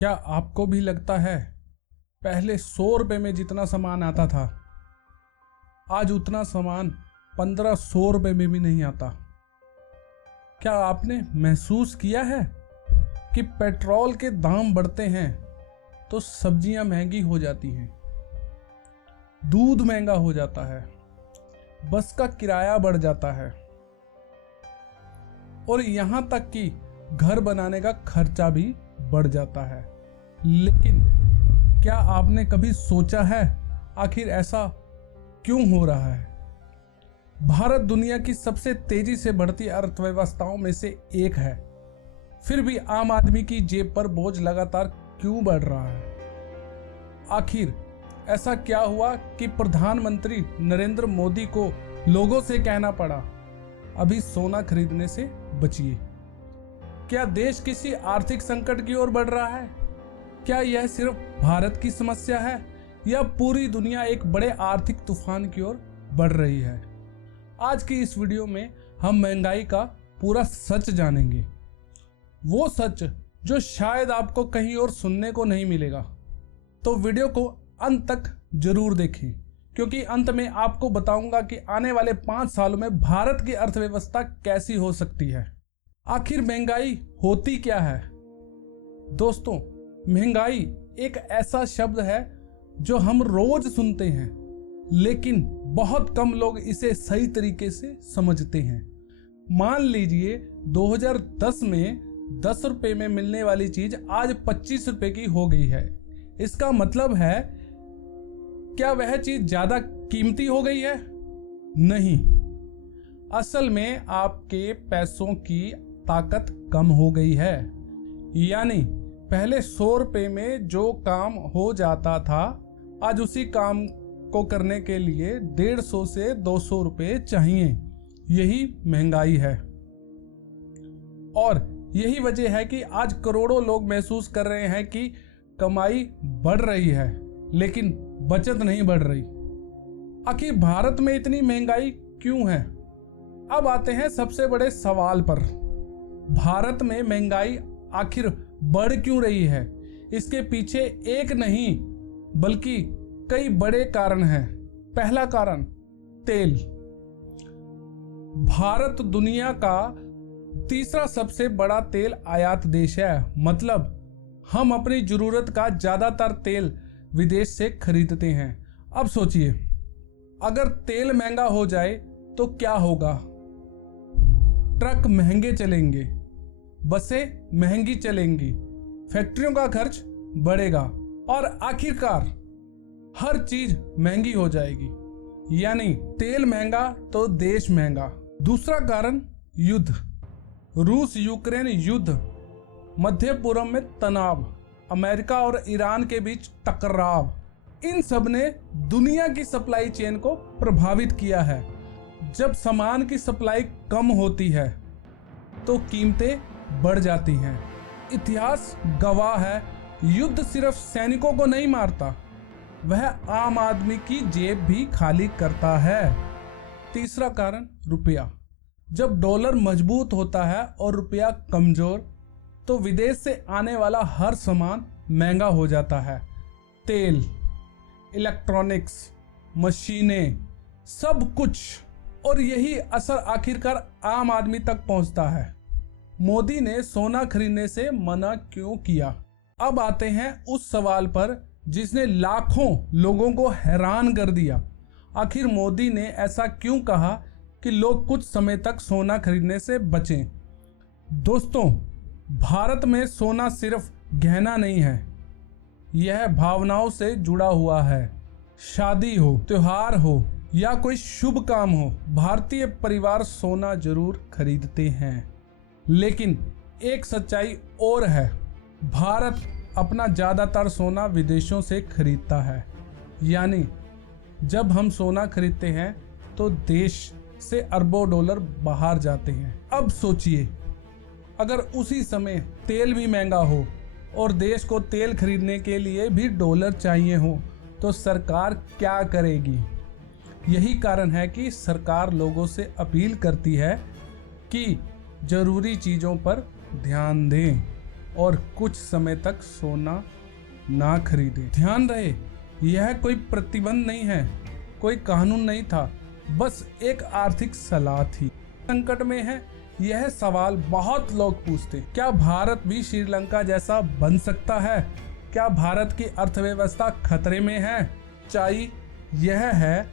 क्या आपको भी लगता है पहले 100 रुपये में जितना सामान आता था आज उतना सामान 1500 रुपये में भी नहीं आता। क्या आपने महसूस किया है कि पेट्रोल के दाम बढ़ते हैं तो सब्जियां महंगी हो जाती हैं, दूध महंगा हो जाता है, बस का किराया बढ़ जाता है और यहाँ तक कि घर बनाने का खर्चा भी बढ़ जाता है। लेकिन क्या आपने कभी सोचा है आखिर ऐसा क्यों हो रहा है? भारत दुनिया की सबसे तेजी से बढ़ती अर्थव्यवस्थाओं में से एक है, फिर भी आम आदमी की जेब पर बोझ लगातार क्यों बढ़ रहा है? आखिर ऐसा क्या हुआ कि प्रधानमंत्री नरेंद्र मोदी को लोगों से कहना पड़ा अभी सोना खरीदने से बचिए? क्या देश किसी आर्थिक संकट की ओर बढ़ रहा है? क्या यह सिर्फ भारत की समस्या है या पूरी दुनिया एक बड़े आर्थिक तूफान की ओर बढ़ रही है? आज की इस वीडियो में हम महंगाई का पूरा सच जानेंगे, वो सच जो शायद आपको कहीं और सुनने को नहीं मिलेगा। तो वीडियो को अंत तक जरूर देखें, क्योंकि अंत में आपको बताऊंगा कि आने वाले 5 सालों में भारत की अर्थव्यवस्था कैसी हो सकती है। आखिर महंगाई होती क्या है? दोस्तों, महंगाई एक ऐसा शब्द है जो हम रोज सुनते हैं, लेकिन बहुत कम लोग इसे सही तरीके से समझते हैं। मान लीजिए 2010 में 10 रुपए में मिलने वाली चीज आज 25 रुपए की हो गई है। इसका मतलब है क्या वह चीज ज्यादा कीमती हो गई है? नहीं, असल में आपके पैसों की ताकत कम हो गई है। यानी पहले 100 रुपए में जो काम हो जाता था आज उसी काम को करने के लिए 150 से 200 रुपए चाहिए। यही महंगाई है और यही वजह है कि आज करोड़ों लोग महसूस कर रहे हैं कि कमाई बढ़ रही है लेकिन बचत नहीं बढ़ रही। आखिर भारत में इतनी महंगाई क्यों है? अब आते हैं सबसे बड़े सवाल पर। भारत में महंगाई आखिर बढ़ क्यों रही है? इसके पीछे एक नहीं बल्कि कई बड़े कारण हैं। पहला कारण तेल। भारत दुनिया का तीसरा सबसे बड़ा तेल आयात देश है। मतलब हम अपनी जरूरत का ज्यादातर तेल विदेश से खरीदते हैं। अब सोचिए, अगर तेल महंगा हो जाए तो क्या होगा? ट्रक महंगे चलेंगे, बसें महंगी चलेंगी, फैक्ट्रियों का खर्च बढ़ेगा और आखिरकार हर चीज महंगी हो जाएगी। यानी तेल महंगा तो देश महंगा। दूसरा कारण युद्ध। रूस यूक्रेन युद्ध, मध्य पूर्व में तनाव, अमेरिका और ईरान के बीच टकराव, इन सब ने दुनिया की सप्लाई चेन को प्रभावित किया है। जब सामान की सप्लाई कम होती है तो कीमतें बढ़ जाती हैं। इतिहास गवाह है, युद्ध सिर्फ सैनिकों को नहीं मारता, वह आम आदमी की जेब भी खाली करता है। तीसरा कारण रुपया। जब डॉलर मजबूत होता है और रुपया कमजोर तो विदेश से आने वाला हर सामान महंगा हो जाता है। तेल, इलेक्ट्रॉनिक्स, मशीनें, सब कुछ। और यही असर आखिरकार आम आदमी तक पहुंचता है। मोदी ने सोना खरीदने से मना क्यों किया? अब आते हैं उस सवाल पर जिसने लाखों लोगों को हैरान कर दिया। आखिर मोदी ने ऐसा क्यों कहा कि लोग कुछ समय तक सोना खरीदने से बचें? दोस्तों, भारत में सोना सिर्फ गहना नहीं है, यह भावनाओं से जुड़ा हुआ है। शादी हो, त्योहार हो या कोई शुभ काम हो, भारतीय परिवार सोना जरूर खरीदते हैं। लेकिन एक सच्चाई और है, भारत अपना ज्यादातर सोना विदेशों से खरीदता है। यानी जब हम सोना खरीदते हैं तो देश से अरबों डॉलर बाहर जाते हैं। अब सोचिए, अगर उसी समय तेल भी महंगा हो और देश को तेल खरीदने के लिए भी डॉलर चाहिए हो तो सरकार क्या करेगी? यही कारण है कि सरकार लोगों से अपील करती है कि जरूरी चीजों पर ध्यान दें। और कुछ समय तक सोना ना खरीदें। ध्यान रहे, यह कोई प्रतिबंध नहीं है, कोई कानून नहीं था, बस एक आर्थिक सलाह थी। संकट में है, यह सवाल बहुत लोग पूछते, क्या भारत भी श्रीलंका जैसा बन सकता है? क्या भारत की अर्थव्यवस्था खतरे में है? सच्चाई यह है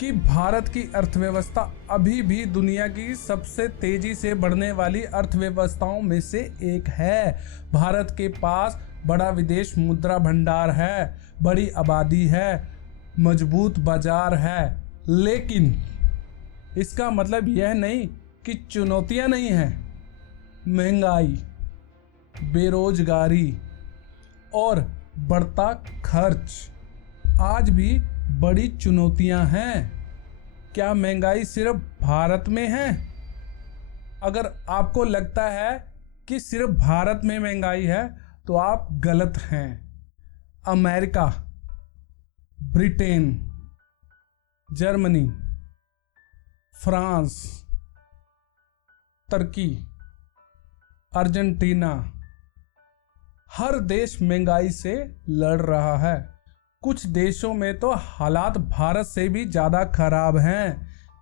कि भारत की अर्थव्यवस्था अभी भी दुनिया की सबसे तेजी से बढ़ने वाली अर्थव्यवस्थाओं में से एक है। भारत के पास बड़ा विदेश मुद्रा भंडार है, बड़ी आबादी है, मजबूत बाजार है, लेकिन इसका मतलब यह नहीं कि चुनौतियां नहीं हैं। महंगाई, बेरोजगारी और बढ़ता खर्च आज भी बड़ी चुनौतियां हैं। क्या महंगाई सिर्फ भारत में है? अगर आपको लगता है कि सिर्फ भारत में महंगाई है तो आप गलत हैं। अमेरिका, ब्रिटेन, जर्मनी, फ्रांस, तुर्की, अर्जेंटीना, हर देश महंगाई से लड़ रहा है। कुछ देशों में तो हालात भारत से भी ज़्यादा खराब हैं।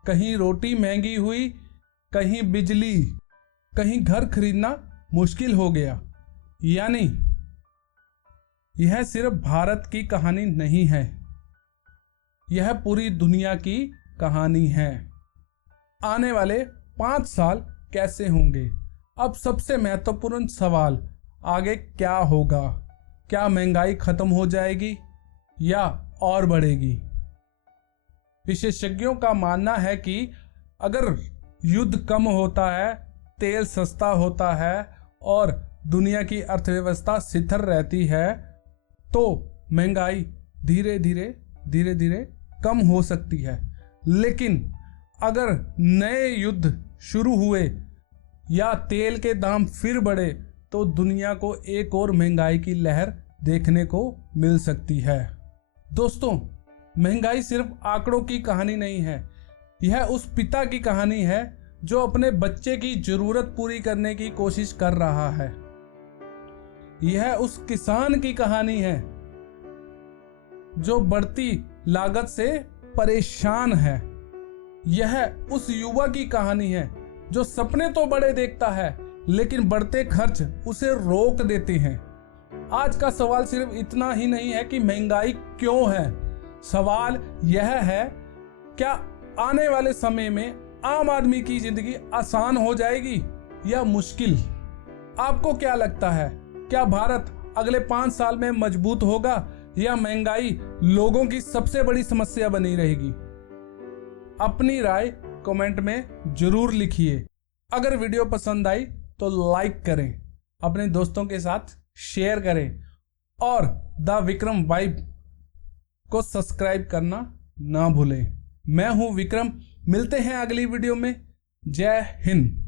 कहीं रोटी महंगी हुई, कहीं बिजली, कहीं घर खरीदना मुश्किल हो गया। यानी यह सिर्फ भारत की कहानी नहीं है, यह पूरी दुनिया की कहानी है। आने वाले 5 साल कैसे होंगे? अब सबसे महत्वपूर्ण सवाल, आगे क्या होगा? क्या महंगाई खत्म हो जाएगी या और बढ़ेगी? विशेषज्ञों का मानना है कि अगर युद्ध कम होता है, तेल सस्ता होता है और दुनिया की अर्थव्यवस्था स्थिर रहती है तो महंगाई धीरे धीरे कम हो सकती है। लेकिन अगर नए युद्ध शुरू हुए या तेल के दाम फिर बढ़े तो दुनिया को एक और महंगाई की लहर देखने को मिल सकती है। दोस्तों, महंगाई सिर्फ आंकड़ों की कहानी नहीं है, यह उस पिता की कहानी है जो अपने बच्चे की जरूरत पूरी करने की कोशिश कर रहा है। यह उस किसान की कहानी है जो बढ़ती लागत से परेशान है। यह उस युवा की कहानी है जो सपने तो बड़े देखता है लेकिन बढ़ते खर्च उसे रोक देते हैं। आज का सवाल सिर्फ इतना ही नहीं है कि महंगाई क्यों है, सवाल यह है क्या आने वाले समय में आम आदमी की जिंदगी आसान हो जाएगी या मुश्किल? आपको क्या लगता है, क्या भारत अगले 5 साल में मजबूत होगा या महंगाई लोगों की सबसे बड़ी समस्या बनी रहेगी? अपनी राय कमेंट में जरूर लिखिए। अगर वीडियो पसंद आई तो लाइक करें, अपने दोस्तों के साथ शेयर करें और द विक्रम वाइब को सब्सक्राइब करना ना भूलें। मैं हूं विक्रम, मिलते हैं अगली वीडियो में। जय हिंद।